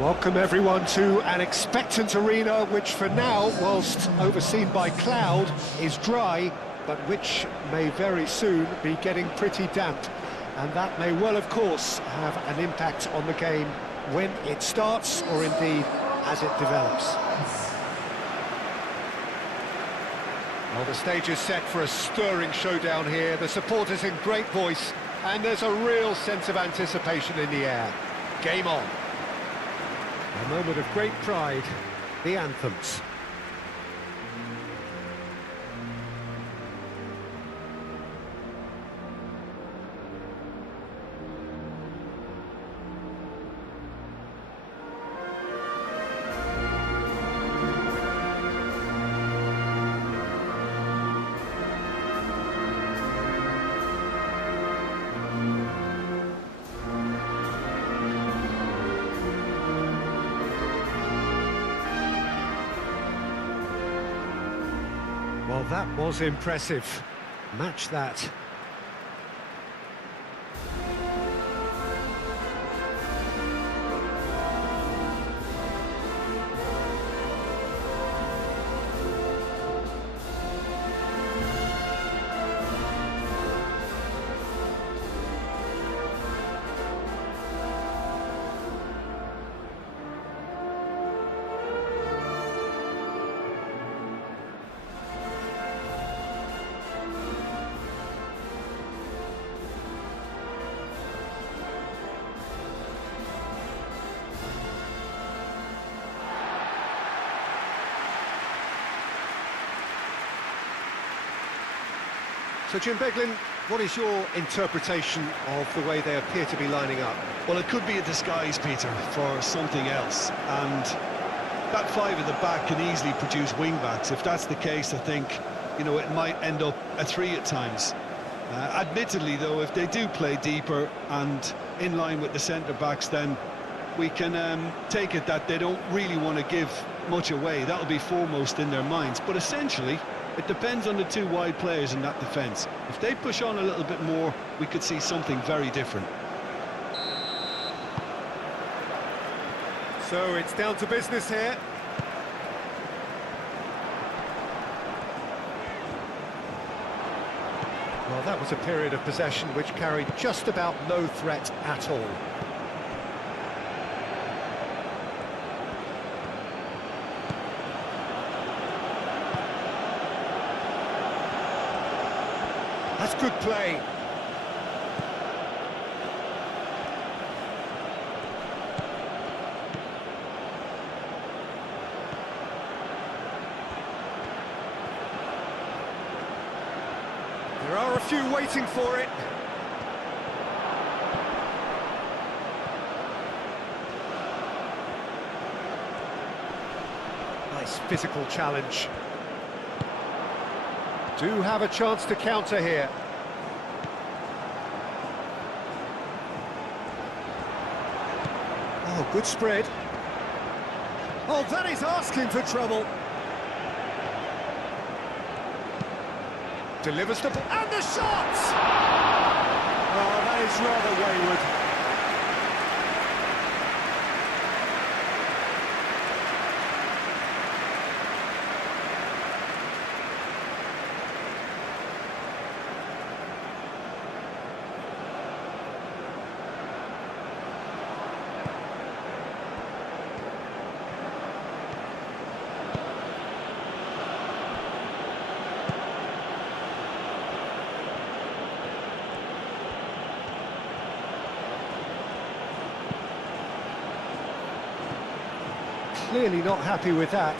Welcome everyone to an expectant arena which for now, whilst overseen by cloud, is dry, but which may very soon be getting pretty damp. And that may well, of course, have an impact on the game when it starts, or indeed as it develops. Well, the stage is set for a stirring showdown here. The supporters in great voice, and there's a real sense of anticipation in the air. Game on. A moment of great pride, the anthems. Well, that was impressive. Match that. So, Jim Beglin, what is your interpretation of the way they appear to be lining up? Well, it could be a disguise, Peter, for something else. And that five at the back can easily produce wing-backs. If that's the case, I think, you know, it might end up a three at times. Admittedly, though, if they do play deeper and in line with the centre-backs, then we can take it that they don't really want to give much away. That'll be foremost in their minds. But essentially, it depends on the two wide players in that defence. If they push on a little bit more, we could see something very different. So it's down to business here. Well, that was a period of possession which carried just about no threat at all. That's good play. There are a few waiting for it. Nice physical challenge. Do have a chance to counter here. Oh, good spread. Oh, that is asking for trouble. Delivers the ball, and the shot! Oh, that is rather wayward. Clearly not happy with that.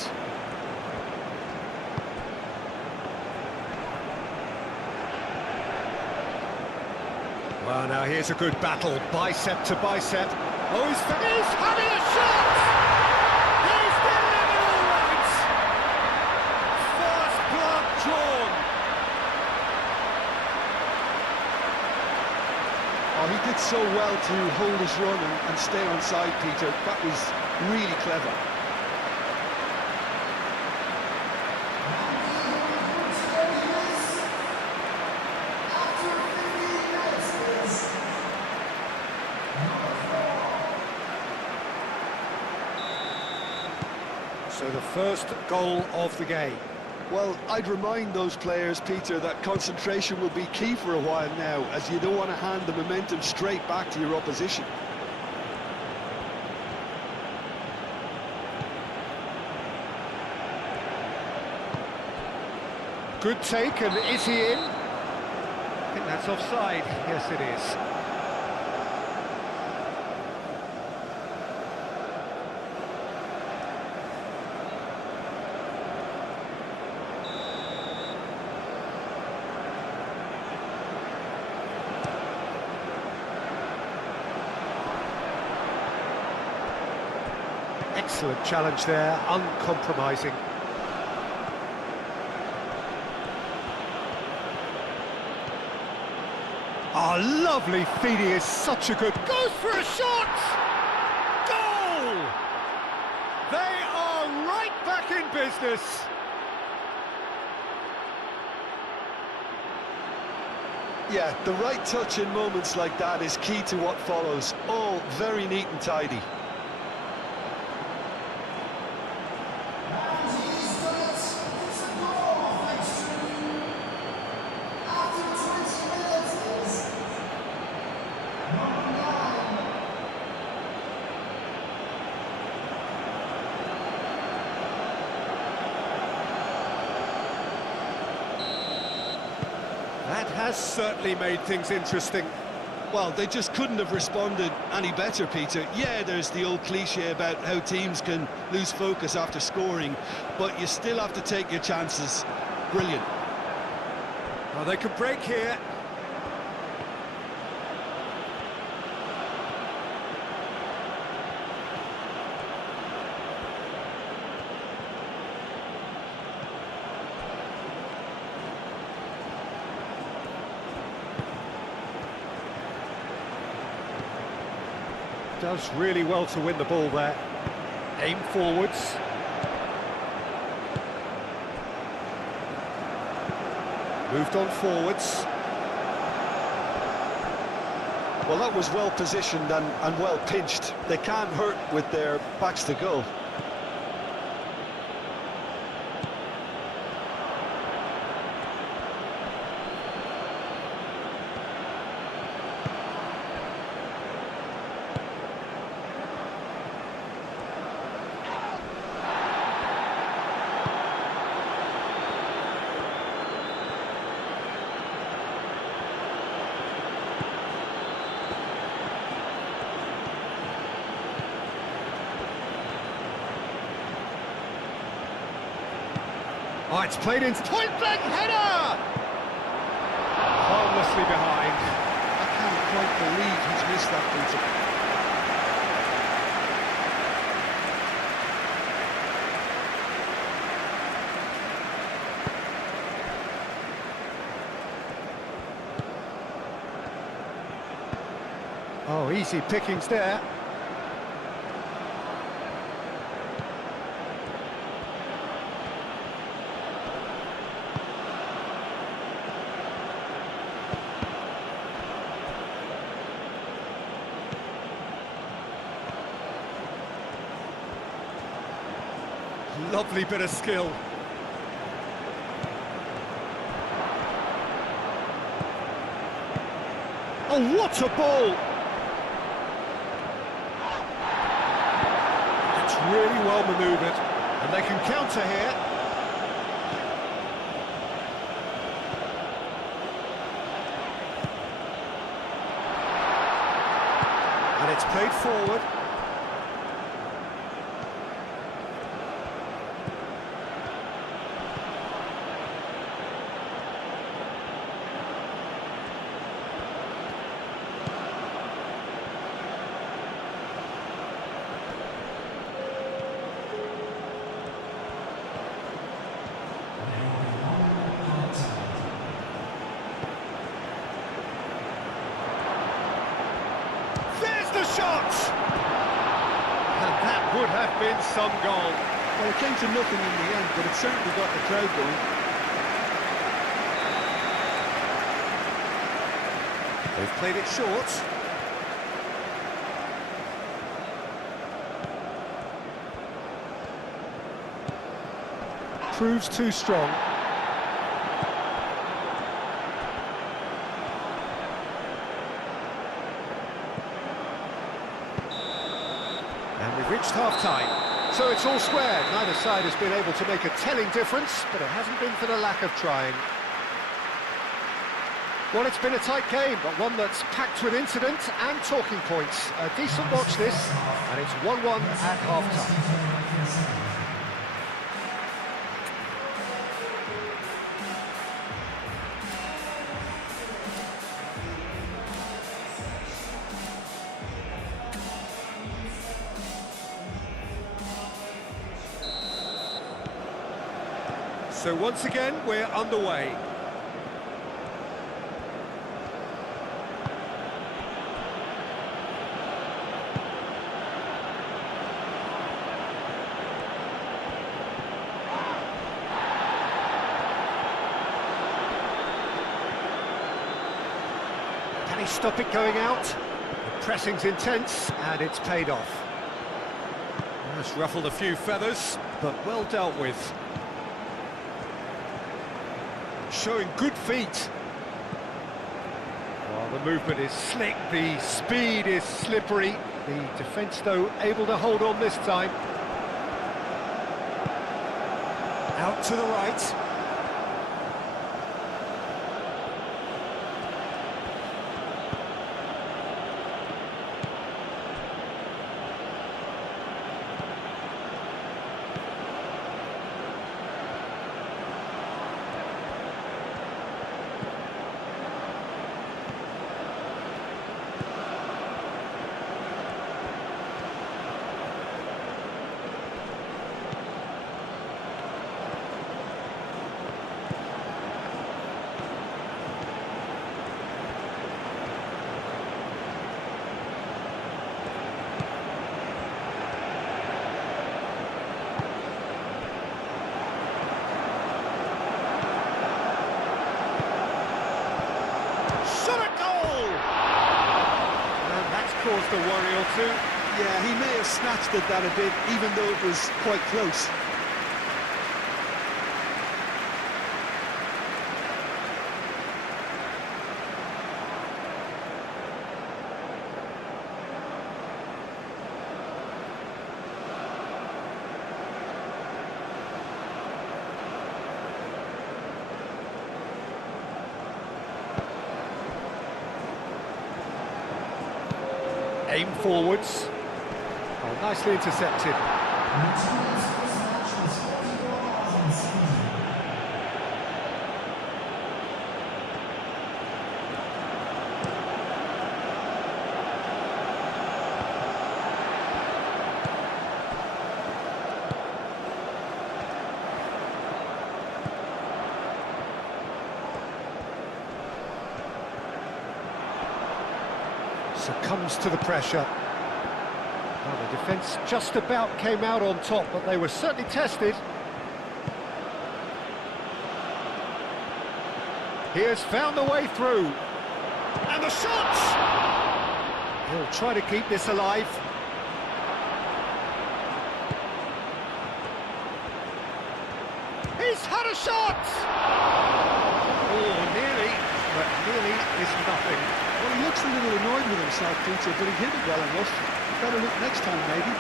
Well, now here's a good battle, bicep to bicep. Oh, he's having a shot! He's delivered all right! First blood drawn. Oh, he did so well to hold his run and stay on side, Peter. That was really clever. So the first goal of the game. Well, I'd remind those players, Peter, that concentration will be key for a while now, as you don't want to hand the momentum straight back to your opposition. Good take, and is he in? I think that's offside. Yes, it is. Excellent challenge there, uncompromising. Oh, lovely feed, he is such a good... Goes for a shot! Goal! They are right back in business. Yeah, the right touch in moments like that is key to what follows. All very neat and tidy. That has certainly made things interesting. Well, they just couldn't have responded any better, Peter. Yeah, there's the old cliche about how teams can lose focus after scoring, but you still have to take your chances. Brilliant. Oh, they could break here. Does really well to win the ball there. Aim forwards. Moved on forwards. Well, that was well positioned and well pinched. They can't hurt with their backs to goal. Oh, it's played into point-blank header! Harmlessly behind. I can't quite believe he's missed that, Peter. Oh, easy pickings there. Lovely bit of skill. Oh, what a ball! It's really well manoeuvred, and they can counter here. And it's played forward. Shot! And that would have been some goal. Well, it came to nothing in the end, but it certainly got the crowd going. They've played it short. Proves too strong. And we've reached half-time, so it's all squared. Neither side has been able to make a telling difference, but it hasn't been for the lack of trying. Well, it's been a tight game, but one that's packed with incident and talking points. A decent watch this, and it's 1-1 at half-time. So once again, we're underway. Can he stop it going out? The pressing's intense, and it's paid off. Just ruffled a few feathers, but well dealt with. Showing good feet. Well, the movement is slick, the speed is slippery. The defence, though, able to hold on this time. Out to the right. Caused a worry or two. Yeah, he may have snatched at that a bit, even though it was quite close. Aim forwards. Oh, nicely intercepted. Succumbs to the pressure. Well, the defence just about came out on top, but they were certainly tested. He has found a way through. And the shot! He'll try to keep this alive. He's had a shot! Oh, nearly, but nearly is nothing. Well, he looks a little annoyed with himself, Peter, but he hit it well enough. Better look next time, maybe.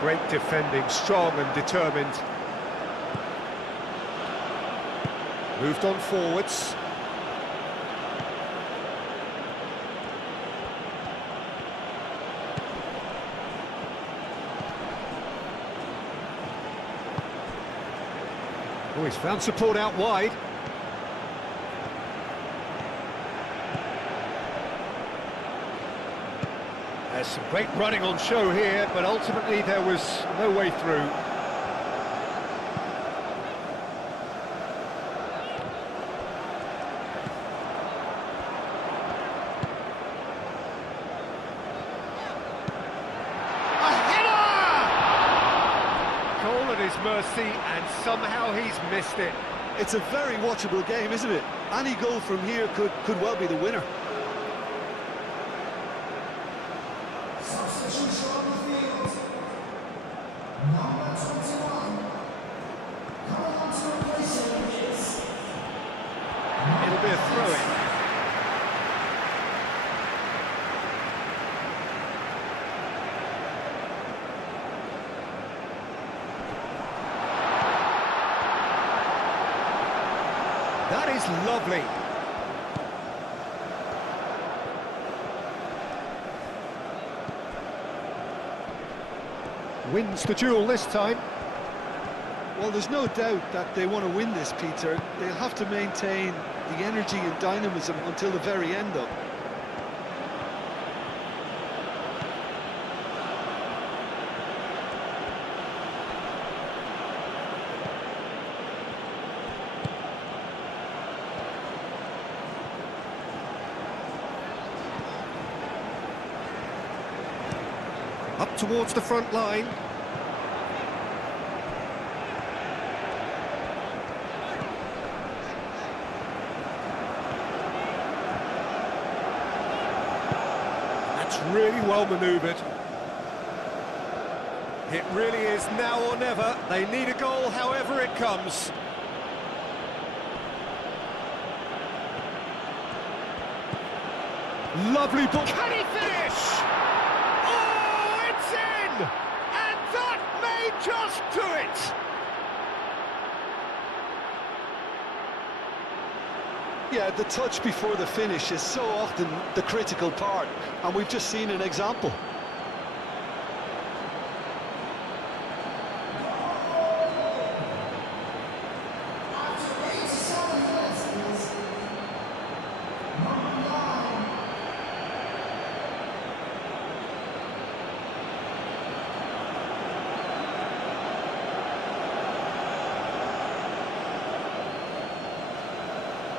Great defending, strong and determined. Moved on forwards. Oh, he's found support out wide. There's some great running on show here, but ultimately there was no way through. At his mercy, and somehow he's missed it. It's a very watchable game, isn't it? Any goal from here could well be the winner. Substitution on the field. Number 21. Coming on to replace him is... It'll be a throw-in. That is lovely. wins the duel this time. Well, there's no doubt that they want to win this, Peter. They'll have to maintain the energy and dynamism until the very end, though. Up towards the front line. That's really well manoeuvred. It really is now or never. They need a goal however it comes. Lovely ball. Can he finish? Oh, it's in! And that may just do it! Yeah, the touch before the finish is so often the critical part, and we've just seen an example.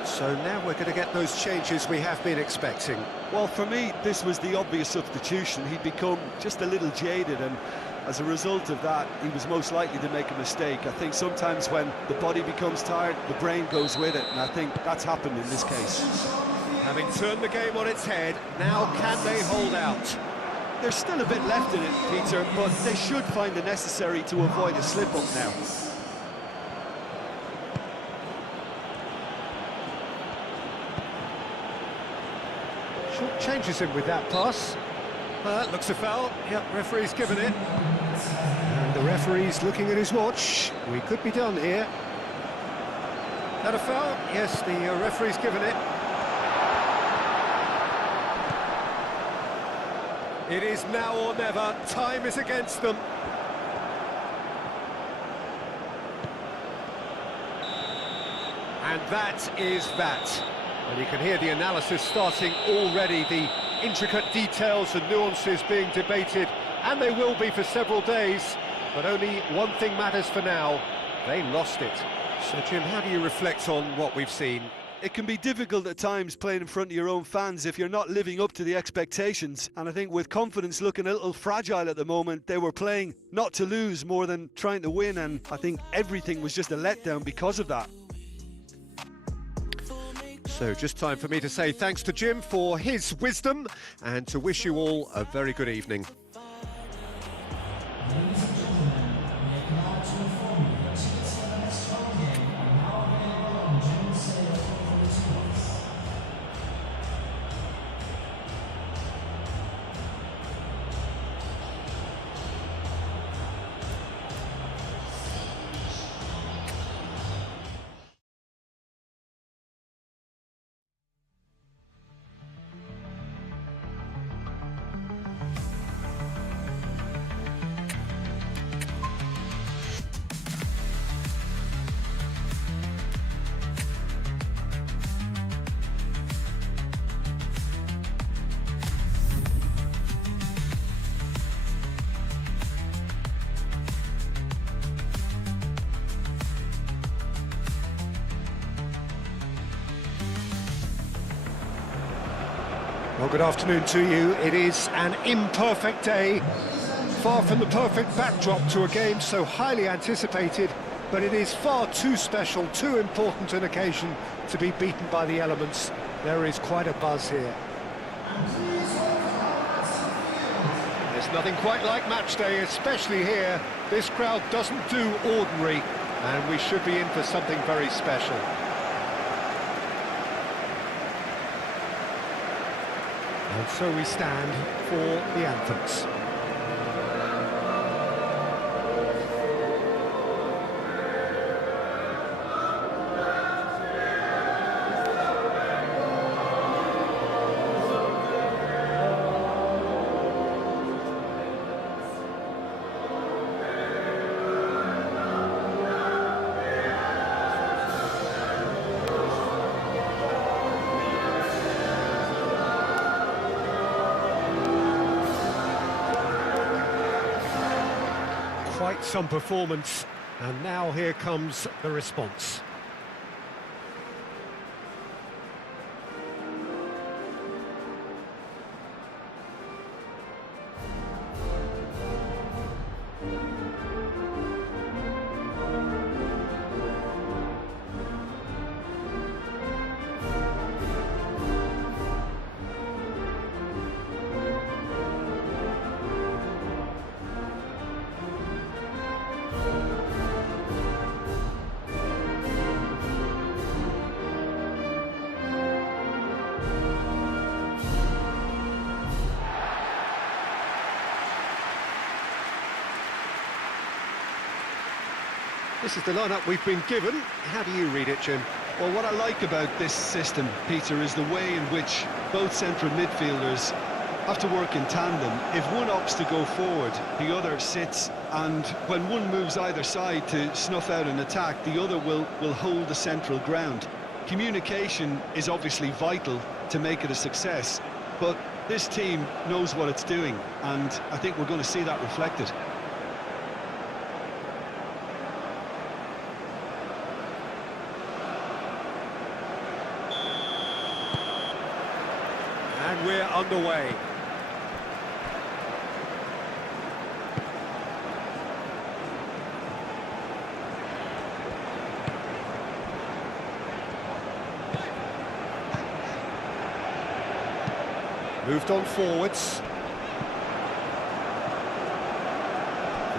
So now we're going to get those changes we have been expecting. Well, for me, this was the obvious substitution. He'd become just a little jaded, and as a result of that, he was most likely to make a mistake. I think sometimes when the body becomes tired, the brain goes with it, and I think that's happened in this case. Having turned the game on its head, now can they hold out? There's still a bit left in it, Peter, but they should find the necessary to avoid a slip-up now. Short changes him with that pass. Looks a foul. Yep, referee's given it. And the referee's looking at his watch. We could be done here. That a foul? Yes, the referee's given it. It is now or never. Time is against them. And that is that. And you can hear the analysis starting already, the intricate details and nuances being debated, and they will be for several days, but only one thing matters for now: they lost it. So Jim, how do you reflect on what we've seen? It can be difficult at times playing in front of your own fans if you're not living up to the expectations, and I think with confidence looking a little fragile at the moment, they were playing not to lose more than trying to win, and I think everything was just a letdown because of that. So just time for me to say thanks to Jim for his wisdom and to wish you all a very good evening. Well, good afternoon to you. It is an imperfect day, far from the perfect backdrop to a game so highly anticipated, but it is far too special, too important an occasion to be beaten by the elements. There is quite a buzz here. There's nothing quite like match day, especially here. This crowd doesn't do ordinary, and we should be in for something very special. And so we stand for the anthems. Quite some performance, and now here comes the response. This is the lineup we've been given. How do you read it, Jim? Well, what I like about this system, Peter, is the way in which both central midfielders have to work in tandem. If one opts to go forward, the other sits, and when one moves either side to snuff out an attack, the other will hold the central ground. Communication is obviously vital to make it a success, but this team knows what it's doing, and I think we're going to see that reflected. And we're underway. Moved on forwards.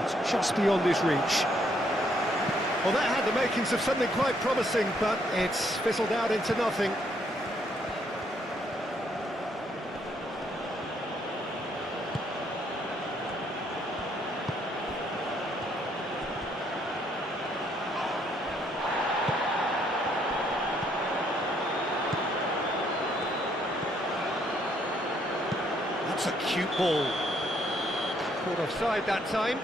It's just beyond his reach. Well, that had the makings of something quite promising, but it's fizzled out into nothing. That's a cute ball. Caught offside that time.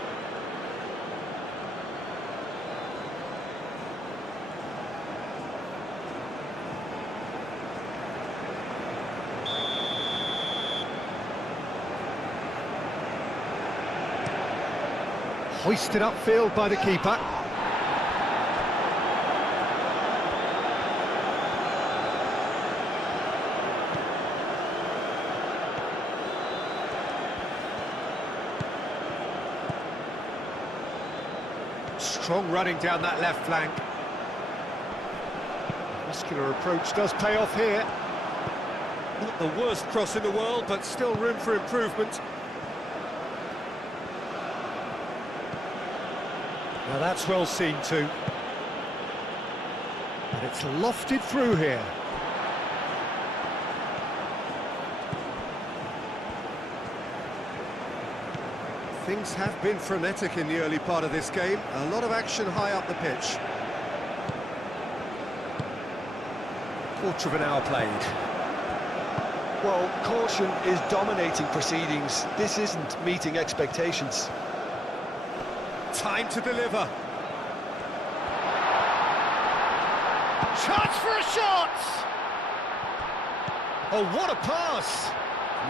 Hoisted upfield by the keeper. Strong running down that left flank. Muscular approach does pay off here. Not the worst cross in the world, but still room for improvement. Now that's well seen too. But it's lofted through here. Things have been frenetic in the early part of this game. A lot of action high up the pitch. Quarter of an hour played. Well, caution is dominating proceedings. This isn't meeting expectations. Time to deliver. Chance for a shot! Oh, what a pass!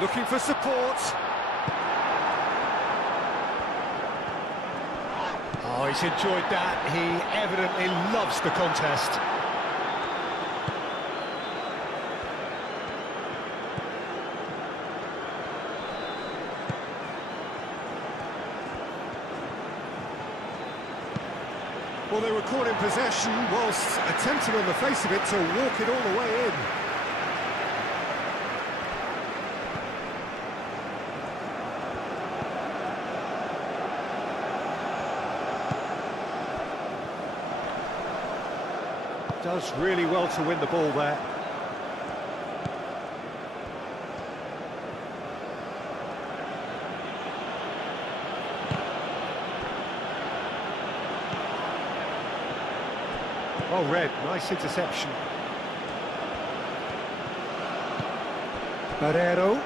Looking for support. Oh, he's enjoyed that. He evidently loves the contest. Well, they were caught in possession whilst attempting on the face of it to walk it all the way in. Does really well to win the ball there. Well read, nice interception. Barrero.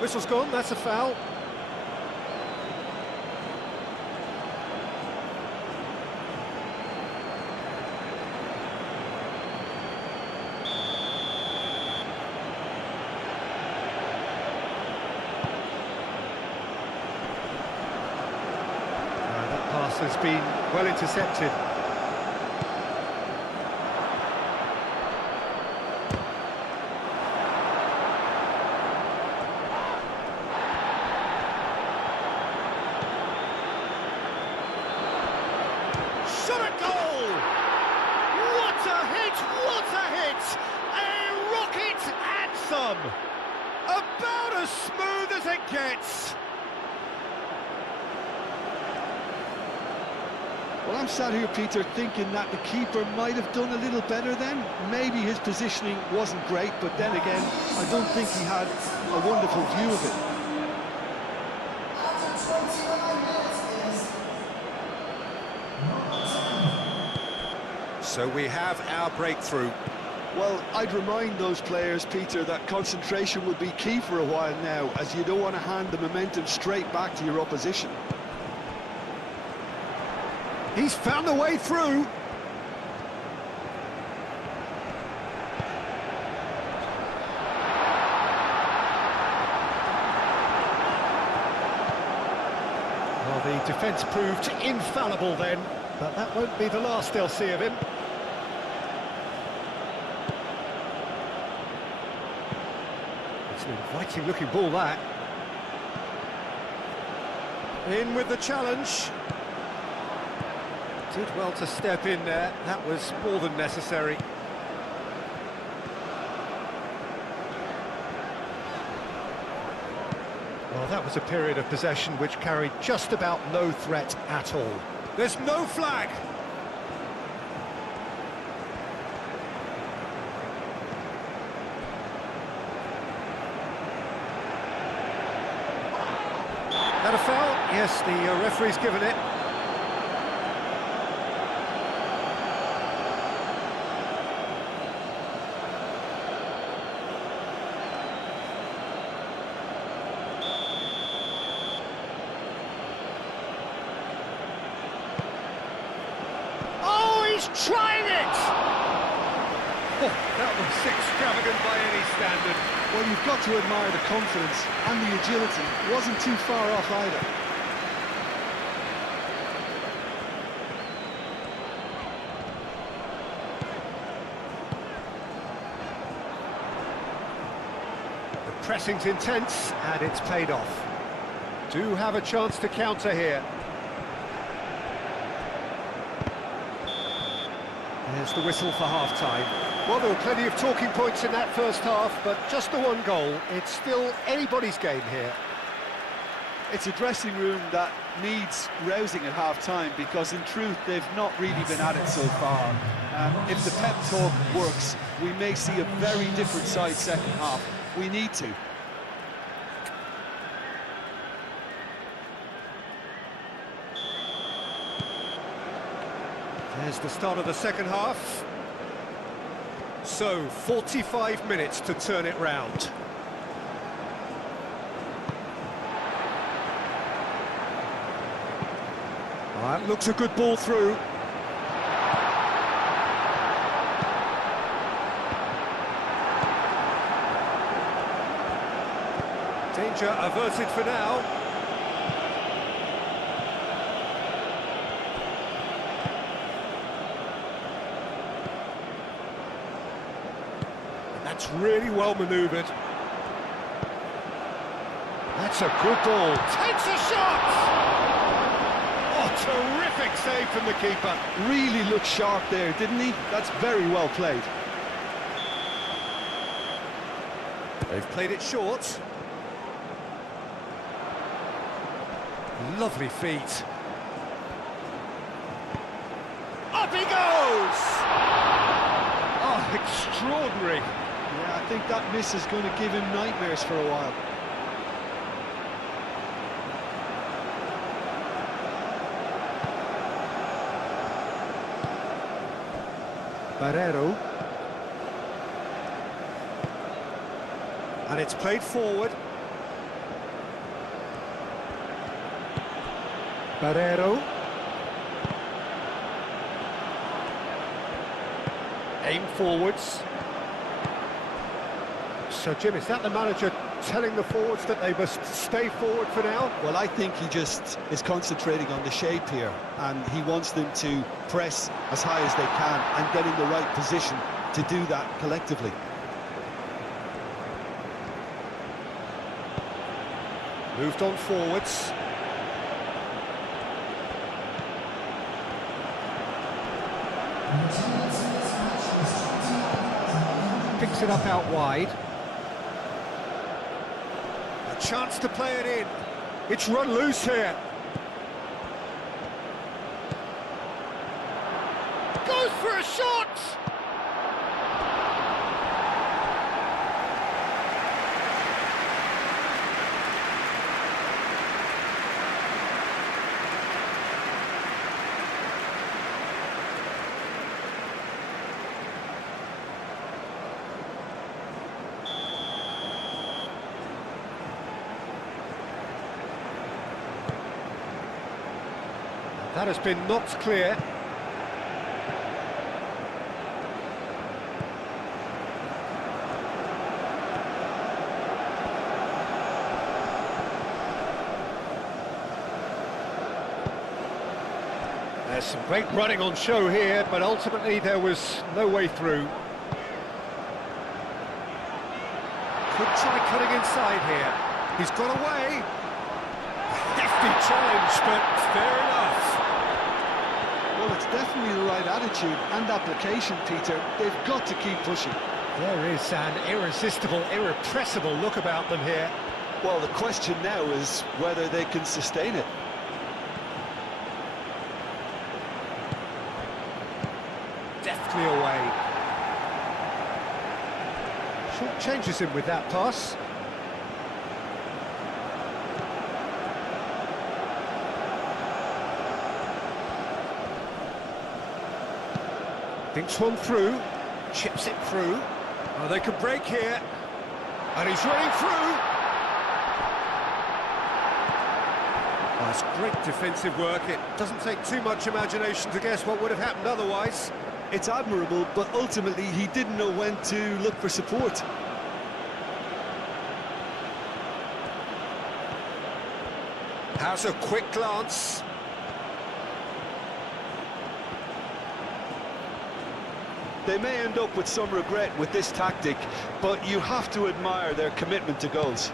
Whistle's gone, that's a foul. cross has been well intercepted. Shot at goal! What a hit! What a hit! A rocket and some! About as smooth as it gets! Well, I'm sat here, Peter, thinking that the keeper might have done a little better then. Maybe his positioning wasn't great, but then again, I don't think he had a wonderful view of it. After 29 minutes is... So we have our breakthrough. Well, I'd remind those players, Peter, that concentration will be key for a while now, as you don't want to hand the momentum straight back to your opposition. He's found the way through. Well, the defence proved infallible then, but that won't be the last they'll see of him. It's an inviting looking ball, that. In with the challenge. Did well to step in there, that was more than necessary. Well, that was a period of possession which carried just about no threat at all. There's no flag! That a foul? Yes, the referee's given it. Trying it! Oh, that was extravagant by any standard. Well, you've got to admire the confidence and the agility. It wasn't too far off either. The pressing's intense, and it's paid off. Do have a chance to counter here. There's the whistle for half-time. Well, there were plenty of talking points in that first half, but just the one goal. It's still anybody's game here. It's a dressing room that needs rousing at half-time, because in truth they've not really been at it so far. If the pep talk works, we may see a very different side second half. We need to. There's the start of the second half. So, 45 minutes to turn it round. That looks a good ball through. Danger averted for now. That's really well manoeuvred. That's a good ball. Takes a shot! Oh, terrific save from the keeper. Really looked sharp there, didn't he? That's very well played. They've played it short. Lovely feet. Up he goes! Oh, extraordinary. Yeah, I think that miss is going to give him nightmares for a while. Barreiro. And it's played forward. Barreiro. Aim forwards. So, Jim, is that the manager telling the forwards that they must stay forward for now? Well, I think he just is concentrating on the shape here, and he wants them to press as high as they can and get in the right position to do that collectively. Moved on forwards. Picks it up out wide. A chance to play it in. It's run loose here. Goes for a shot! That has been knocked clear. There's some great running on show here, but ultimately there was no way through. Could try cutting inside here. He's got away. Hefty challenge, but fair enough. Well, it's definitely the right attitude and application, Peter. They've got to keep pushing. There is an irresistible, irrepressible look about them here. Well, the question now is whether they can sustain it. Deftly away. Short changes him with that pass. Thinks one through, chips it through. Oh, they could break here. And he's running through. Oh, that's great defensive work. It doesn't take too much imagination to guess what would have happened otherwise. It's admirable, but ultimately he didn't know when to look for support. Has a quick glance. They may end up with some regret with this tactic, but you have to admire their commitment to goals.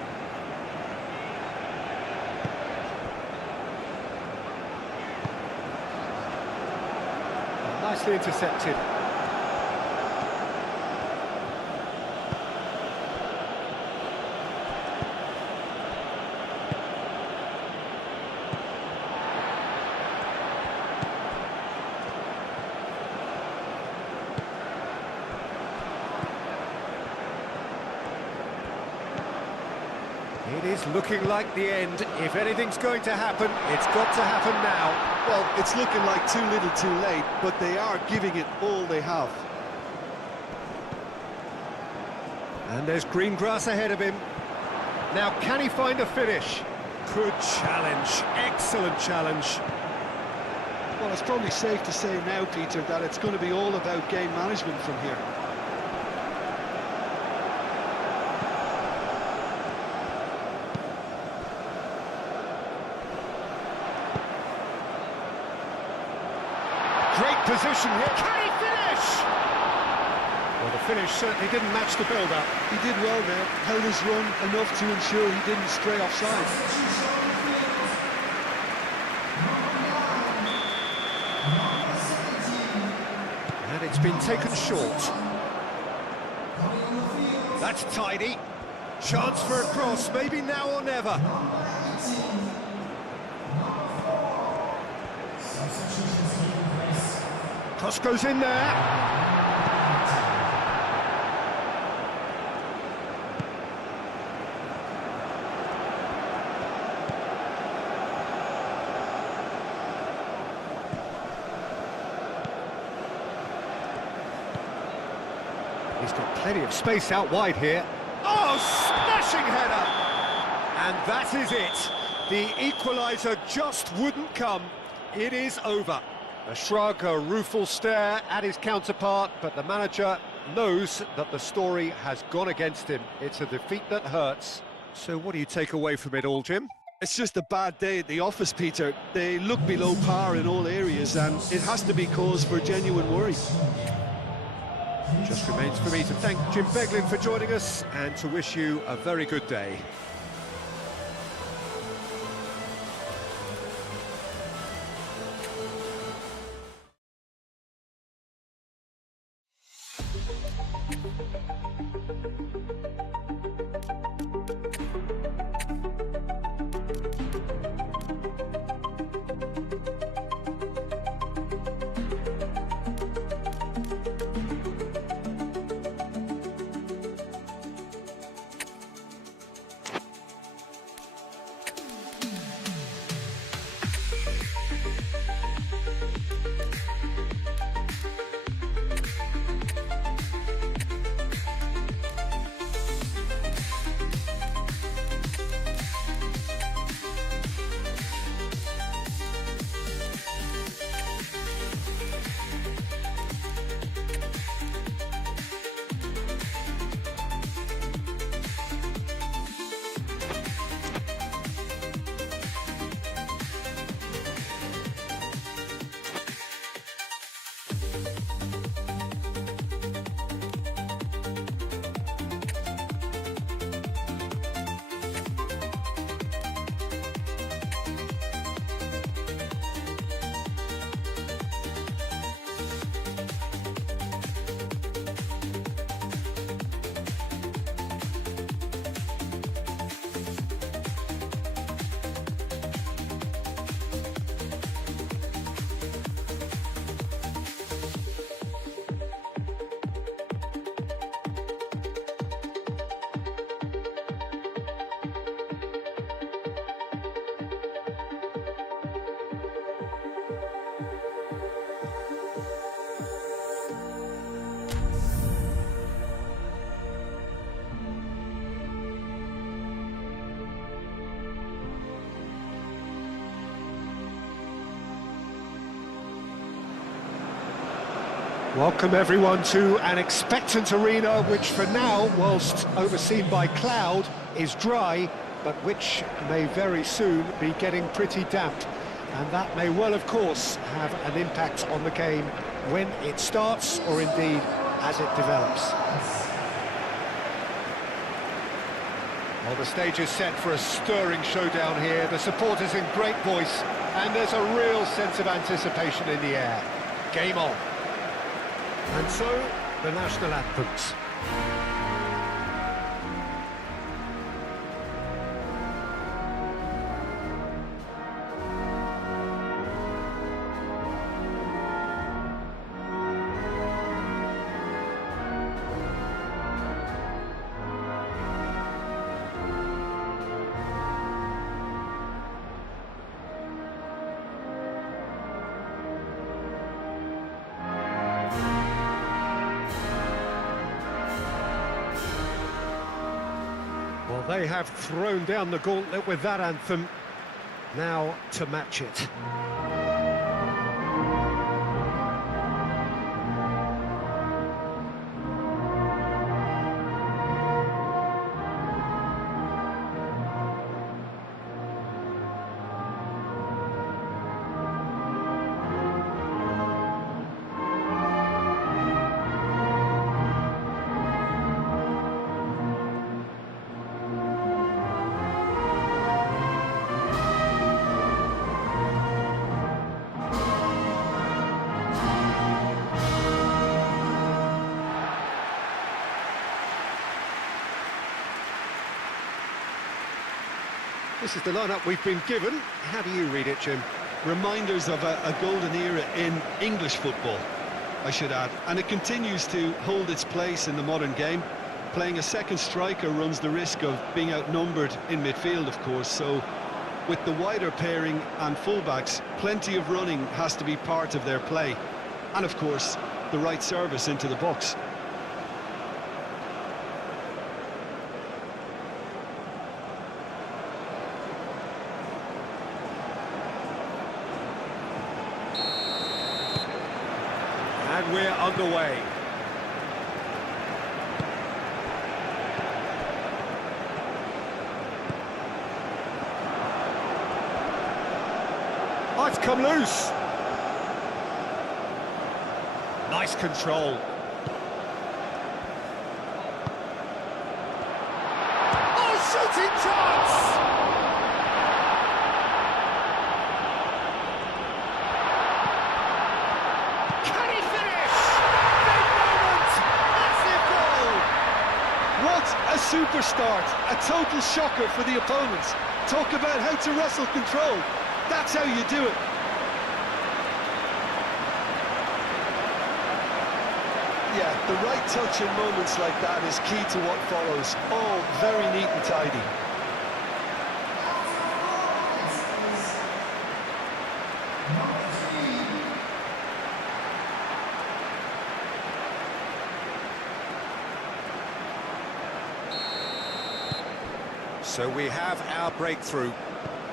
Nicely intercepted. It is looking like the end. If anything's going to happen, it's got to happen now. Well, it's looking like too little too late, but they are giving it all they have. And there's green grass ahead of him. Now, can he find a finish? Good challenge. Excellent challenge. Well, it's probably safe to say now, Peter, that it's going to be all about game management from here. Great position here. Can he finish? Well, the finish certainly didn't match the build-up. He did well there, held his run enough to ensure he didn't stray offside. And it's been taken short. That's tidy. Chance for a cross, maybe now or never. Cross goes in there. He's got plenty of space out wide here. Oh, smashing header! And that is it. The equaliser just wouldn't come. It is over. A shrug, a rueful stare at his counterpart, but the manager knows that the story has gone against him. It's a defeat that hurts. So what do you take away from it all, Jim? It's just a bad day at the office, Peter. They look below par in all areas, and it has to be cause for genuine worry. Just remains for me to thank Jim Beglin for joining us and to wish you a very good day. Welcome everyone to an expectant arena which for now, whilst overseen by cloud, is dry, but which may very soon be getting pretty damp. And that may well, of course, have an impact on the game when it starts, or indeed as it develops. Well, the stage is set for a stirring showdown here. The supporters in great voice, and there's a real sense of anticipation in the air. Game on. And so, the national anthems. Well, they have thrown down the gauntlet with that anthem. Now to match it. This is the lineup we've been given. How do you read it, Jim? Reminders of a golden era in English football, I should add. And it continues to hold its place in the modern game. Playing a second striker runs the risk of being outnumbered in midfield, of course. So with the wider pairing and fullbacks, plenty of running has to be part of their play. And of course, the right service into the box. And we're underway. Oh, it's come loose. Nice control. Oh, shooting chance! Can he finish? Big moment! Massive goal! What a super start, a total shocker for the opponents. Talk about how to wrestle control. That's how you do it. Yeah, the right touch in moments like that is key to what follows. All very neat and tidy. So we have our breakthrough.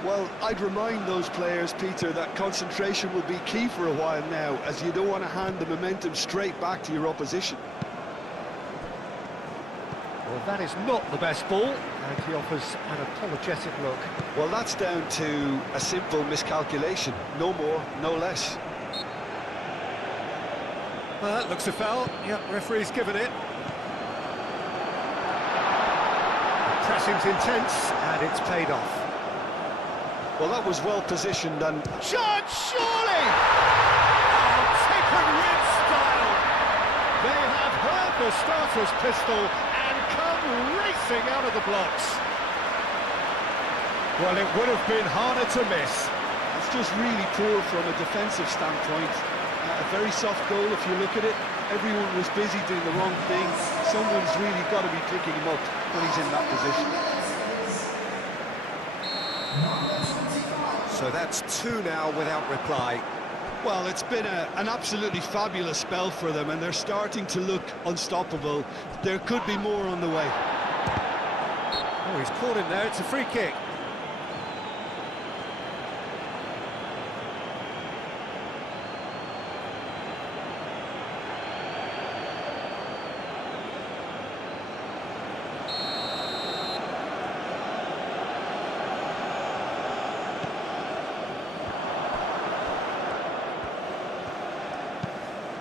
Well, I'd remind those players, Peter, that concentration will be key for a while now, as you don't want to hand the momentum straight back to your opposition. Well, that is not the best ball, and he offers an apologetic look. Well, that's down to a simple miscalculation. No more, no less. That looks a foul. Yep, referee's given it. The pressing's intense, and it's paid off. Well, that was well positioned and... Shot, surely! Oh, tip and rib style! They have heard the starter's pistol and come racing out of the blocks. Well, it would have been harder to miss. It's just really poor from a defensive standpoint. A very soft goal if you look at it. Everyone was busy doing the wrong thing. Someone's really got to be picking him up when he's in that position. So that's two now without reply. Well, it's been an absolutely fabulous spell for them, and they're starting to look unstoppable. There could be more on the way. Oh, he's caught him there. It's a free kick.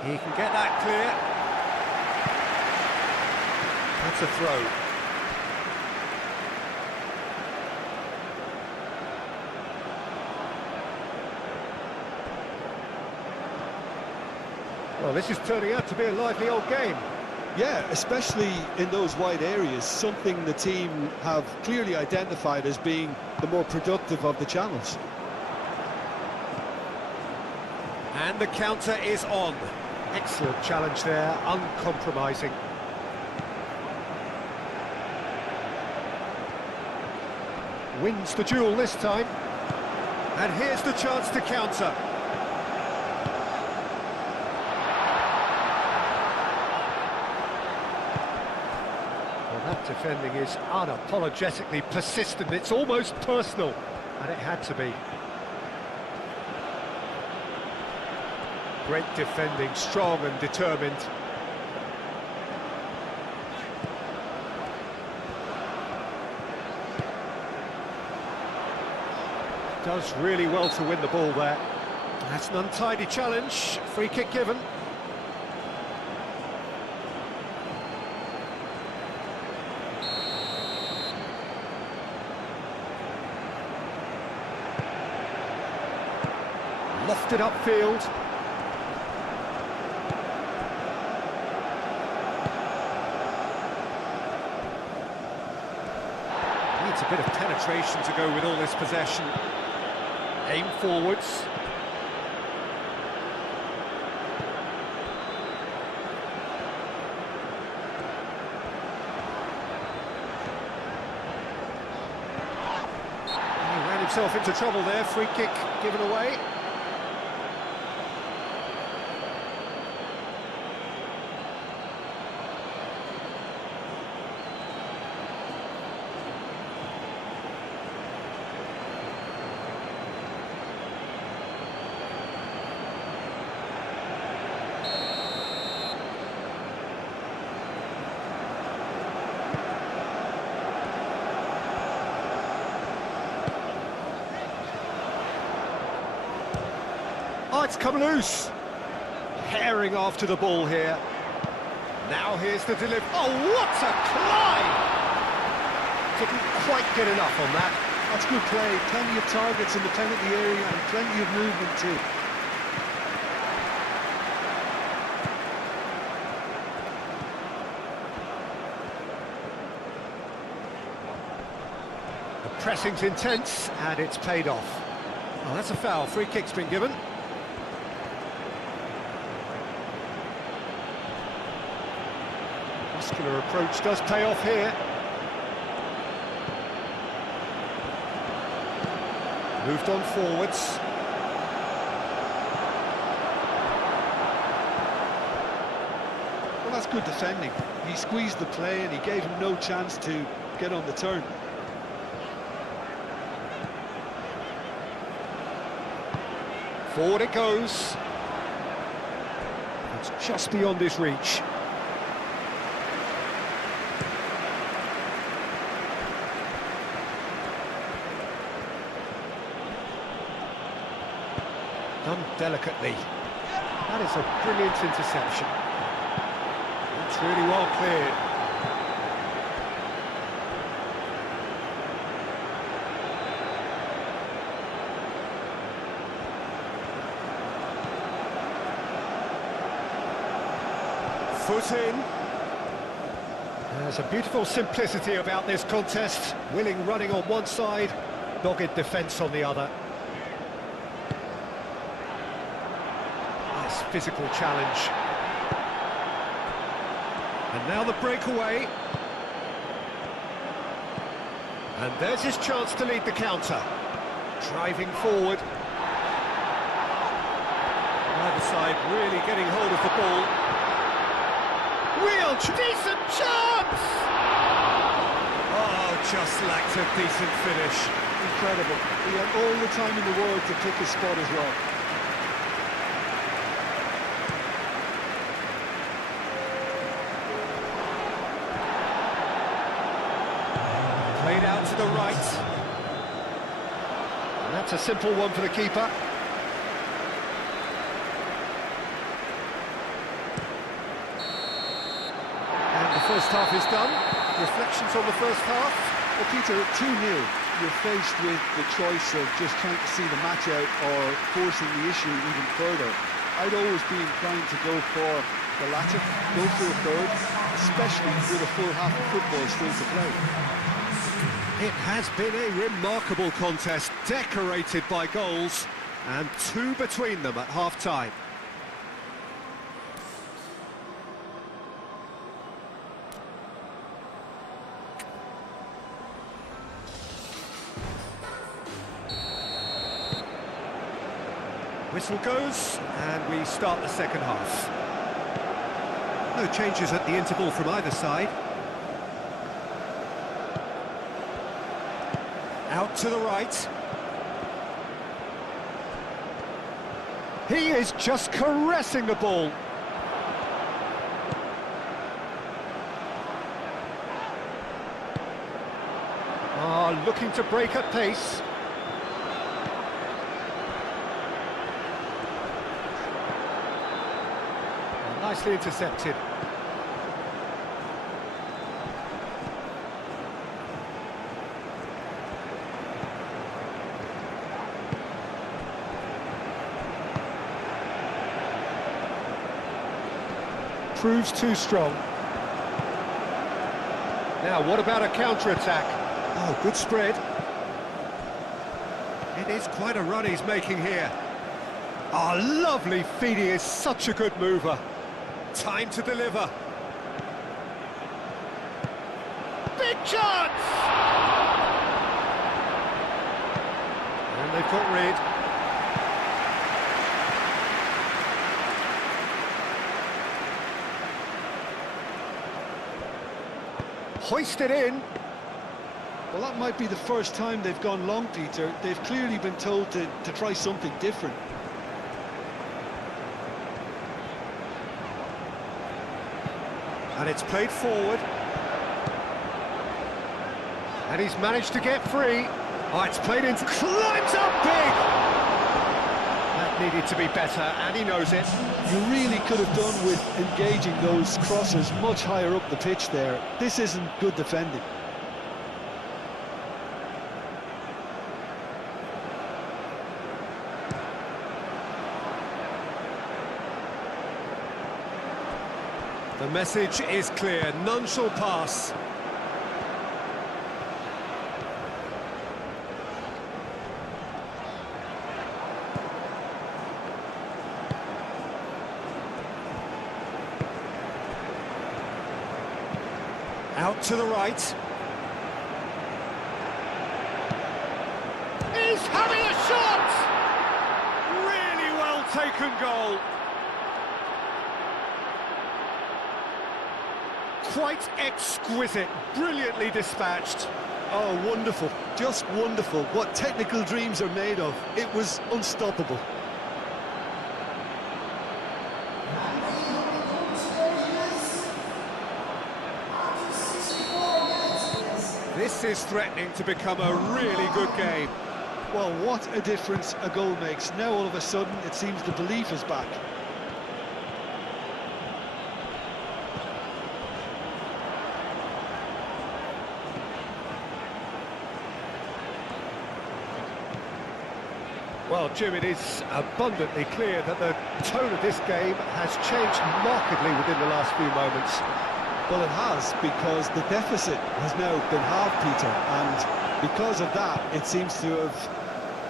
He can get that clear. That's a throw. Well, this is turning out to be a lively old game. Yeah, especially in those wide areas, something the team have clearly identified as being the more productive of the channels. And the counter is on. Excellent challenge there, uncompromising. Wins the duel this time. And here's the chance to counter. Well, that defending is unapologetically persistent. It's almost personal, and it had to be. Great defending, strong and determined. Does really well to win the ball there. That's an untidy challenge. Free kick given. Lofted upfield. Needs a bit of penetration to go with all this possession. Aim forwards. He ran himself into trouble there. Free kick given away. That's come loose. Herring after the ball here. Now here's the delivery. Oh, what a climb! Didn't quite get enough on that. That's good play. Plenty of targets in the penalty area and plenty of movement too. The pressing's intense and it's paid off. Oh, that's a foul. Free kick's been given. Muscular approach does pay off here. Moved on forwards. Well, that's good defending. He squeezed the play and he gave him no chance to get on the turn. Forward it goes. It's just beyond his reach. Done delicately. That is a brilliant interception. It's really well cleared. Foot in. There's a beautiful simplicity about this contest. Willing running on one side, dogged defence on the other. Nice physical challenge. And now the breakaway. And there's his chance to lead the counter. Driving forward. Either side really getting hold of the ball. Real decent chance! Oh, just lacked a decent finish. Incredible. He had all the time in the world to pick his spot as well. Played out to the right. And that's a simple one for the keeper. First half is done. Reflections on the first half? Well, Peter, 2-0. You're faced with the choice of just trying to see the match out or forcing the issue even further. I'd always be inclined to go for the latter, go for a third, especially with a full half of football still to play. It has been a remarkable contest, decorated by goals, and two between them at half-time. Whistle goes, and we start the second half. No changes at the interval from either side. Out to the right. He is just caressing the ball. Looking to break at pace. Nicely intercepted. Proves too strong. Now, what about a counter-attack? Oh, good spread. It is quite a run he's making here. Oh, lovely feed. He is such a good mover. Time to deliver. Big chance! And they've got rid. Hoisted in. Well, that might be the first time they've gone long, Peter. They've clearly been told to try something different. And it's played forward. And he's managed to get free. Oh, it's played into... Climbs up big! needed to be better, and he knows it. You really could have done with engaging those crossers much higher up the pitch there. This isn't good defending. The message is clear, none shall pass. Out to the right. He's having a shot! Really well taken goal. Quite exquisite, brilliantly dispatched. Oh, wonderful, just wonderful. What technical dreams are made of. It was unstoppable. This is threatening to become a really good game. Well, what a difference a goal makes. Now all of a sudden it seems the belief is back. Well, Jim, it is abundantly clear that the tone of this game has changed markedly within the last few moments. Well, it has, because the deficit has now been halved, Peter, and because of that, it seems to have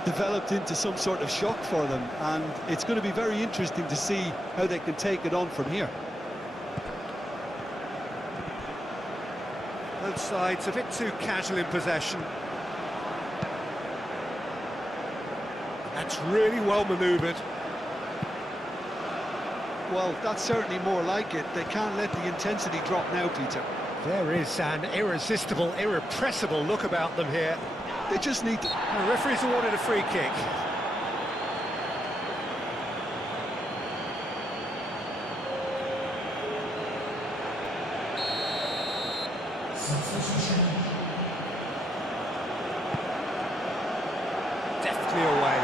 developed into some sort of shock for them, and it's going to be very interesting to see how they can take it on from here. Both sides a bit too casual in possession. That's really well manoeuvred. Well, that's certainly more like it. They can't let the intensity drop now, Peter. There is an irresistible, irrepressible look about them here. They just need to... The referee's awarded a free kick. Deftly away.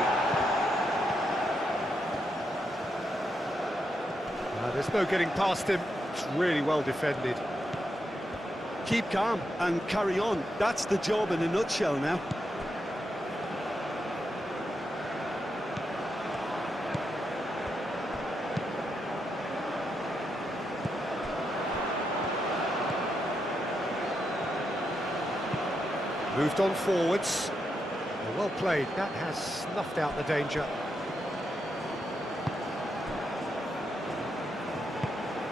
There's no getting past him. It's really well defended. Keep calm and carry on. That's the job in a nutshell now. Moved on forwards. Well played. That has snuffed out the danger.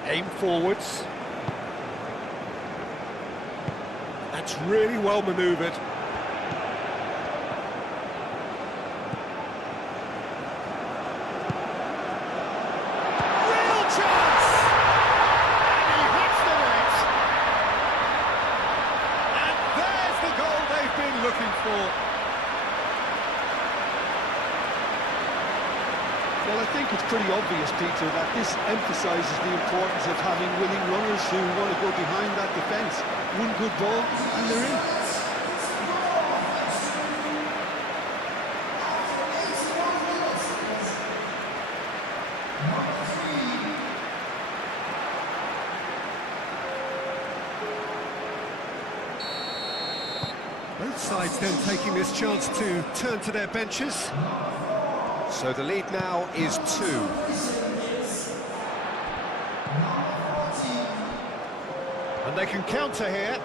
Aim forwards. That's really well manoeuvred. Real chance! And he hits the net. And there's the goal they've been looking for. Well, I think it's pretty obvious, Peter, that this emphasises the importance of having willing runners who want to go behind that defence. One good ball, and they're in. Both sides then taking this chance to turn to their benches. So the lead now is 2. And they can counter here.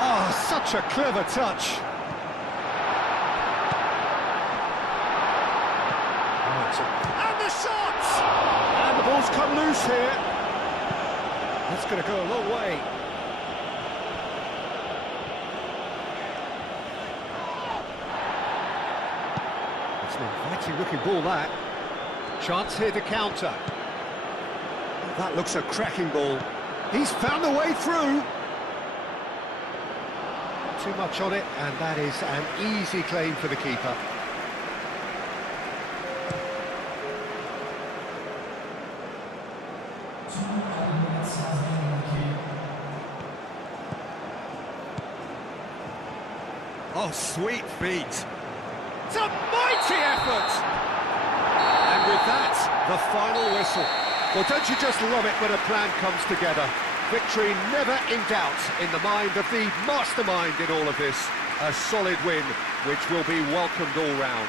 Oh, such a clever touch. And the shot! And the ball's come loose here. That's going to go a long way. It's an inviting looking ball, that. Chance here to counter. Oh, that looks a cracking ball. He's found a way through. Too much on it, and that is an easy claim for the keeper. Oh, sweet feet. It's a mighty effort! And with that, the final whistle. Well, don't you just love it when a plan comes together? Victory never in doubt in the mind of the mastermind in all of this. A solid win, which will be welcomed all round.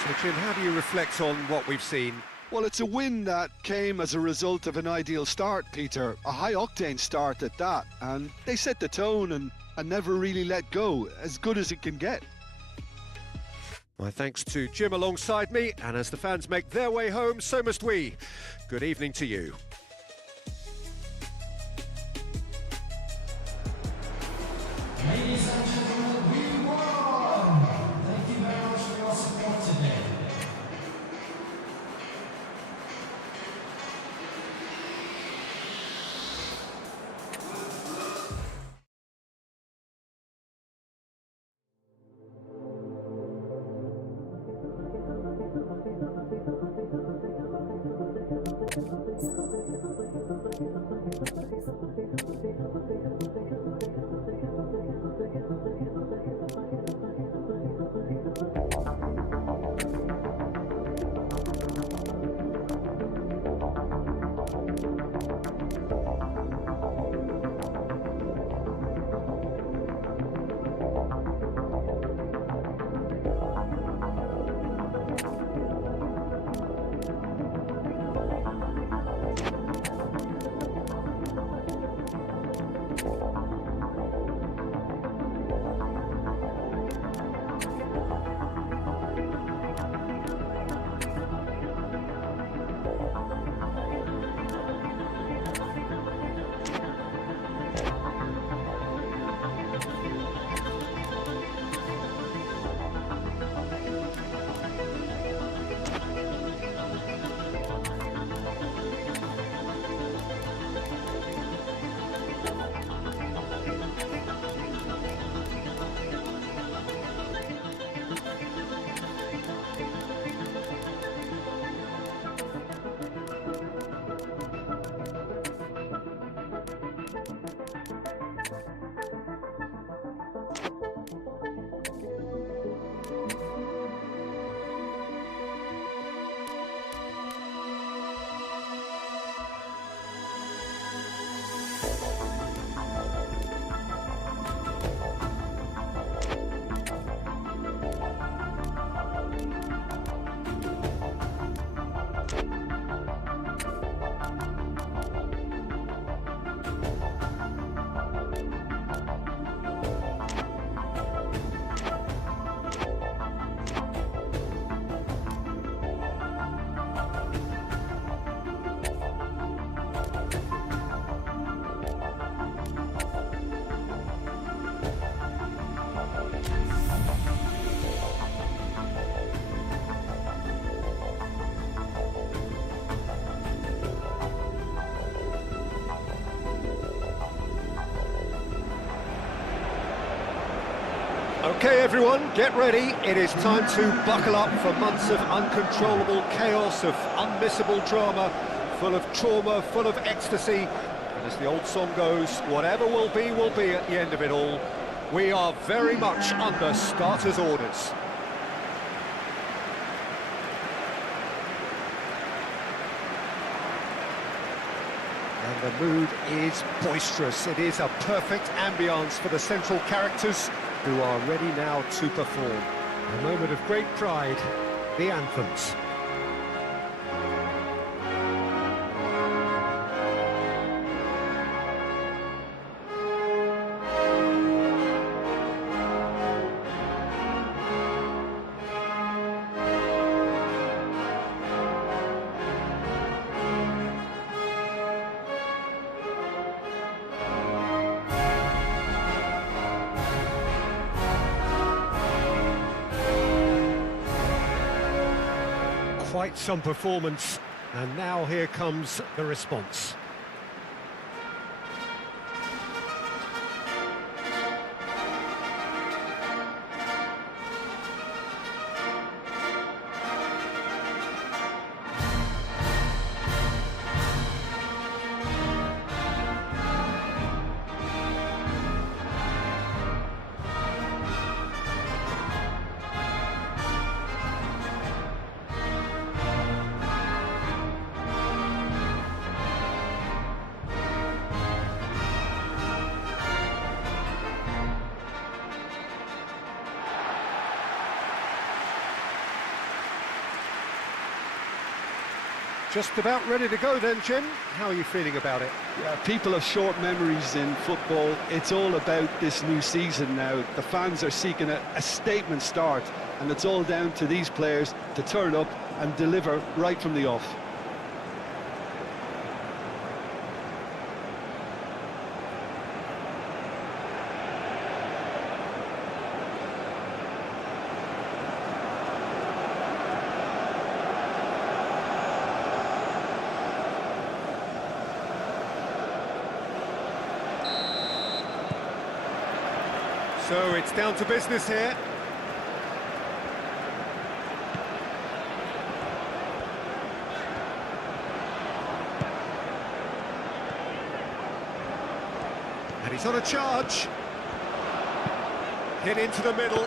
So, Jim, how do you reflect on what we've seen? Well, it's a win that came as a result of an ideal start, Peter. A high-octane start at that. And they set the tone and never really let go. As good as it can get. My thanks to Jim alongside me, and as the fans make their way home, so must we. Good evening to you. Ladies and gentlemen, we won! Thank you very much for your support today. Okay, everyone, get ready. It is time to buckle up for months of uncontrollable chaos, of unmissable drama, full of trauma, full of ecstasy. And as the old song goes, whatever will be at the end of it all. We are very much under starters' orders. And the mood is boisterous. It is a perfect ambience for the central characters, who are ready now to perform. A moment of great pride, the anthems. Quite some performance, and now here comes the response. Just about ready to go then, Jim. How are you feeling about it? Yeah, people have short memories in football. It's all about this new season now. The fans are seeking a statement start, and it's all down to these players to turn up and deliver right from the off. So it's down to business here. And he's on a charge. Hit into the middle.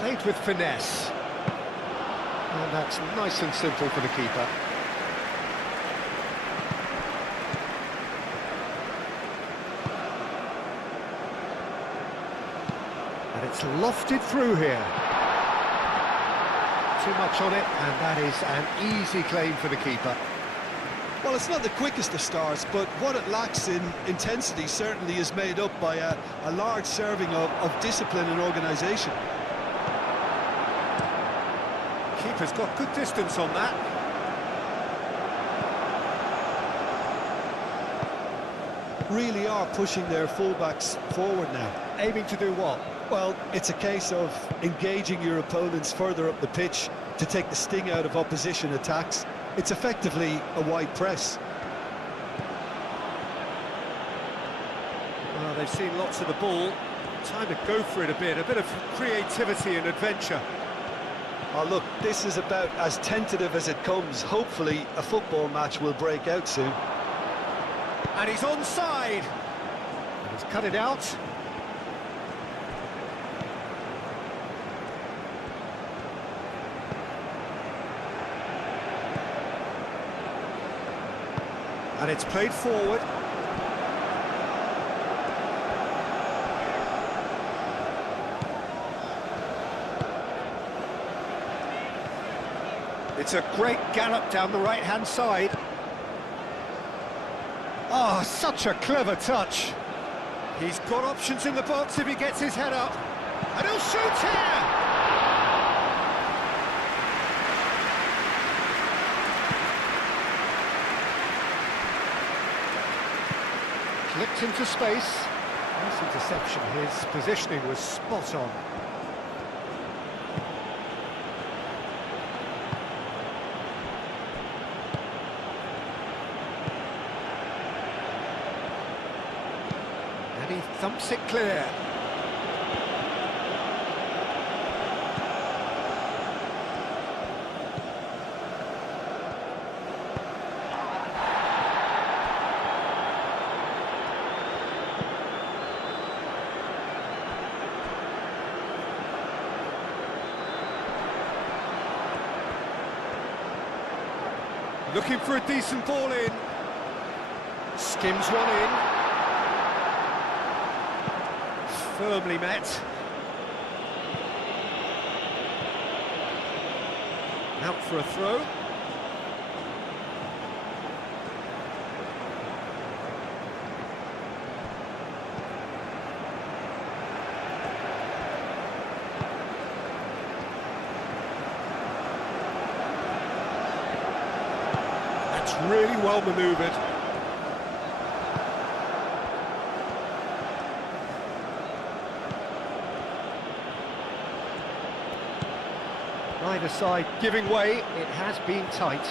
Played with finesse. And that's nice and simple for the keeper. And it's lofted through here. Too much on it, and that is an easy claim for the keeper. Well, it's not the quickest of starts, but what it lacks in intensity certainly is made up by a large serving of discipline and organisation. Keeper's got good distance on that. Really are pushing their fullbacks forward now. Aiming to do what? Well, it's a case of engaging your opponents further up the pitch to take the sting out of opposition attacks. It's effectively a wide press. Well, they've seen lots of the ball. Time to go for it a bit of creativity and adventure. Oh, look, this is about as tentative as it comes. Hopefully, a football match will break out soon. And he's onside. And he's cut it out. And it's played forward. It's a great gallop down the right-hand side. Oh, such a clever touch. He's got options in the box if he gets his head up. And he'll shoot here! Flicked into space. Nice interception. His positioning was spot on. And he thumps it clear. Looking for a decent ball in. Skims one in. Firmly met. Out for a throw. Really well manoeuvred. Neither side giving way, it has been tight.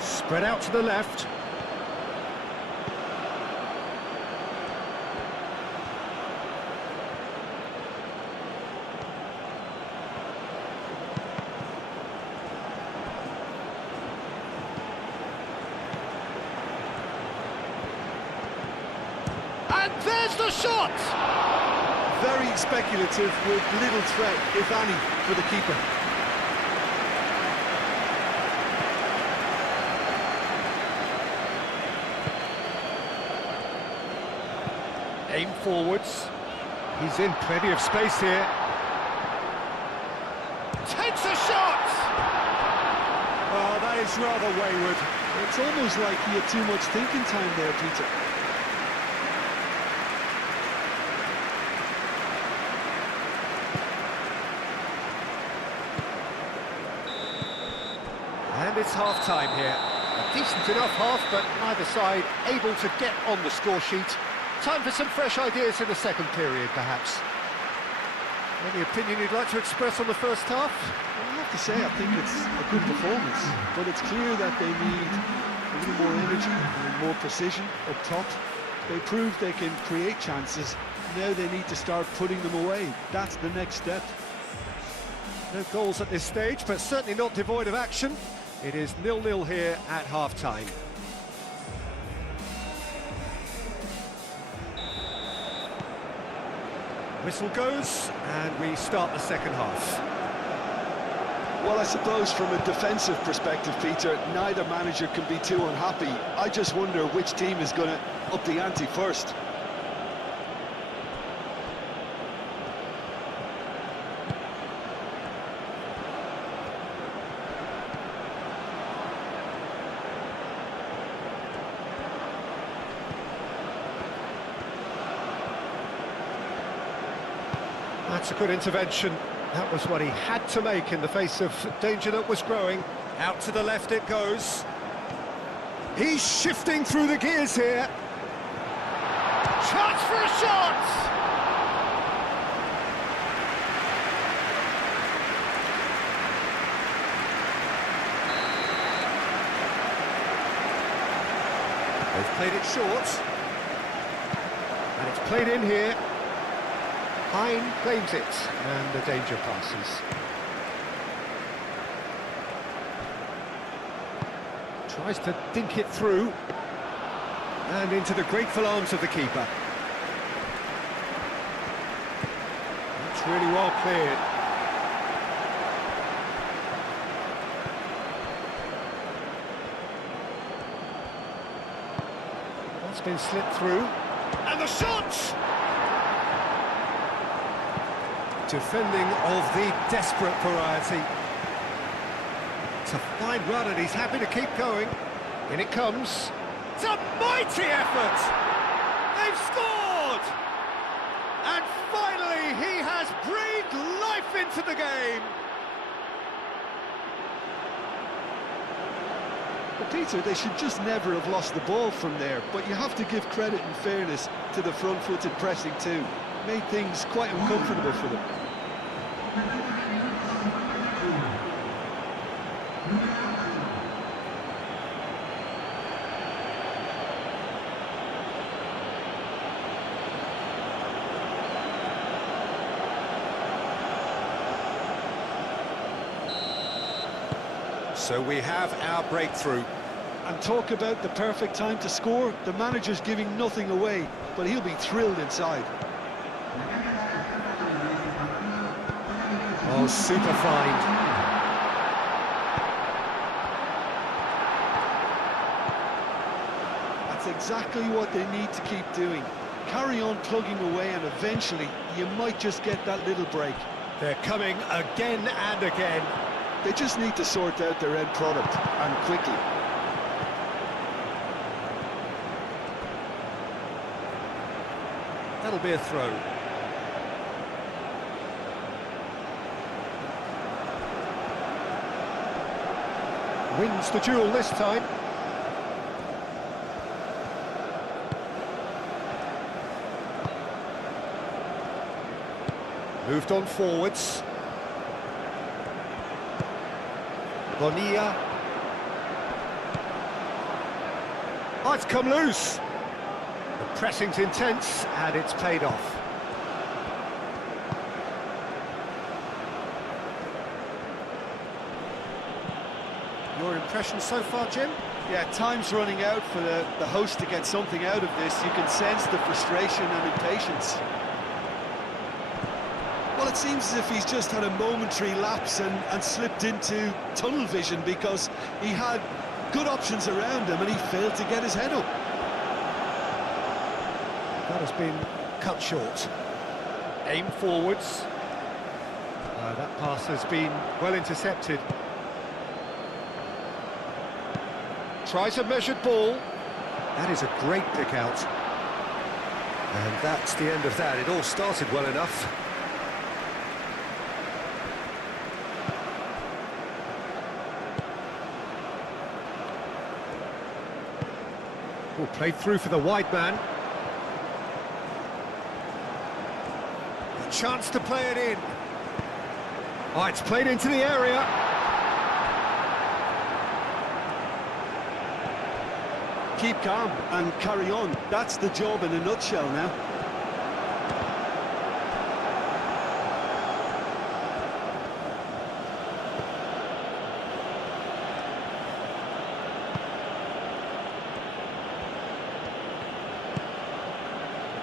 Spread out to the left. And there's the shot! Very speculative with little threat, if any, for the keeper. Aim forwards. He's in plenty of space here. Takes a shot! Oh, that is rather wayward. It's almost like he had too much thinking time there, Peter. And it's half-time here. A decent enough half, but neither side able to get on the score sheet. Time for some fresh ideas in the second period, perhaps. Any opinion you'd like to express on the first half? Well, I have to say, I think it's a good performance, but it's clear that they need a little more energy and more precision up top. They proved they can create chances. Now they need to start putting them away. That's the next step. No goals at this stage, but certainly not devoid of action. It is 0-0 here at half-time. Whistle goes, and we start the second half. Well, I suppose from a defensive perspective, Peter, neither manager can be too unhappy. I just wonder which team is going to up the ante first. That's a good intervention. That was what he had to make in the face of danger that was growing. Out to the left it goes. He's shifting through the gears here. Chance for a shot! They've played it short. And it's played in here. Hine claims it, and the danger passes. Tries to dink it through, and into the grateful arms of the keeper. That's really well cleared. That's been slipped through. And the shot! Defending of the desperate variety. It's a fine run and he's happy to keep going. In it comes. It's a mighty effort! They've scored! And finally he has breathed life into the game! But Peter, they should just never have lost the ball from there, but you have to give credit and fairness to the front-footed pressing too. Made things quite uncomfortable for them. So we have our breakthrough. And talk about the perfect time to score. The manager's giving nothing away, but he'll be thrilled inside. Oh, super find. That's exactly what they need to keep doing. Carry on plugging away and eventually you might just get that little break. They're coming again and again. They just need to sort out their end product, and quickly. That'll be a throw. Wins the duel this time. Moved on forwards. Bonilla. Oh, it's come loose. The pressing's intense and it's paid off. Your impression so far, Jim? Yeah, time's running out for the host to get something out of this. You can sense the frustration and impatience. Well, it seems as if he's just had a momentary lapse and slipped into tunnel vision, because he had good options around him and he failed to get his head up. That has been cut short. Aim forwards. That pass has been well intercepted. Tries a measured ball. That is a great pick out. And that's the end of that. It all started well enough. Oh, played through for the wide man. A chance to play it in. Oh, it's played into the area. Keep calm and carry on. That's the job in a nutshell now.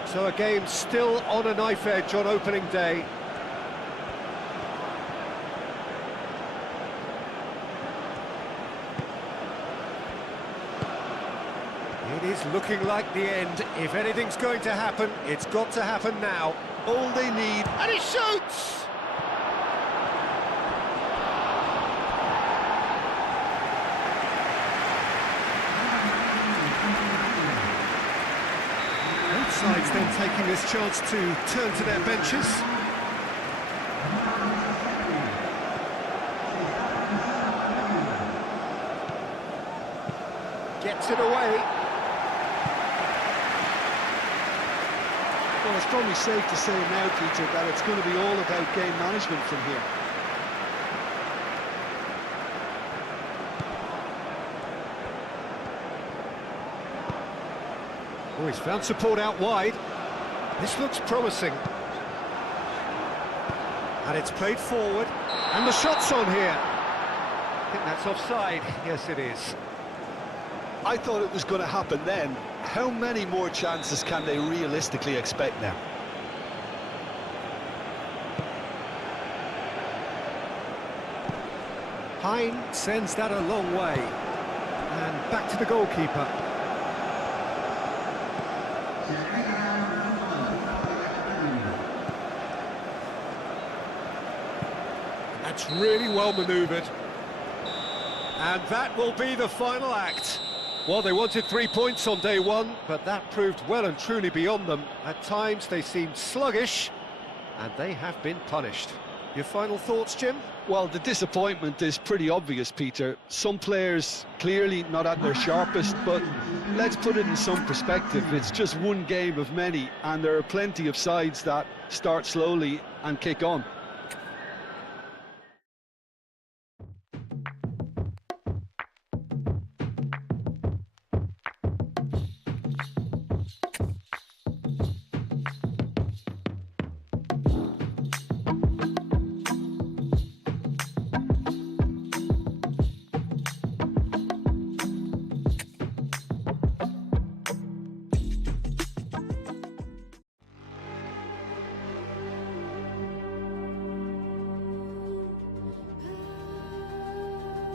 So a game still on a knife edge on opening day. It is looking like the end. If anything's going to happen, it's got to happen now. All they need... And he shoots! Both sides then taking this chance to turn to their benches. Gets it away. Well, it's probably safe to say now, Peter, that it's going to be all about game management from here. Oh, he's found support out wide. This looks promising. And it's played forward. And the shot's on here. I think that's offside. Yes, it is. I thought it was going to happen then. How many more chances can they realistically expect now? Hine sends that a long way. And back to the goalkeeper. That's really well manoeuvred. And that will be the final act. Well, they wanted 3 points on day one, but that proved well and truly beyond them. At times they seemed sluggish, and they have been punished. Your final thoughts, Jim? Well, the disappointment is pretty obvious, Peter. Some players clearly not at their sharpest, but let's put it in some perspective. It's just one game of many, and there are plenty of sides that start slowly and kick on.